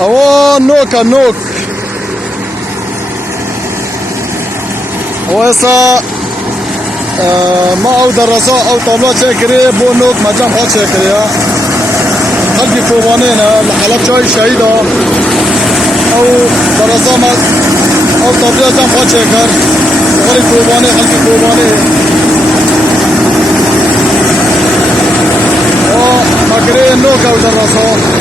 او نوکا نوک و ایسا ما او درسا او طابلا چه کری بو نوک مجم خواد چه کری خلقی کوبانه نه لحلب چای شهید او درسا ما او طابلا جم خواد چه کر خلقی کوبانه او مکری نوک او درسا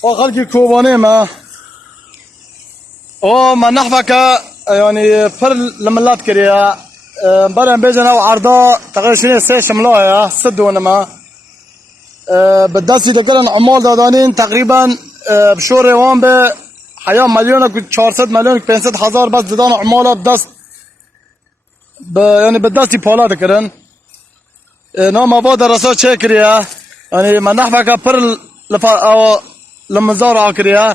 او خلقی کوبانه ما او ما نحفك يعني فر لملات كريا برن بيجنا وعرضا تقريبا سه شملاها سد ما بالدستی دکرن عمال دادانین تقریبا بشور وان به حیا میلیون و 400 میلیون 500 هزار بس دادن عمال دست یعنی بالدستی پالا دکرن نام آباد درسا چه کریه یعنی من نحفه که پر لمزار آکریه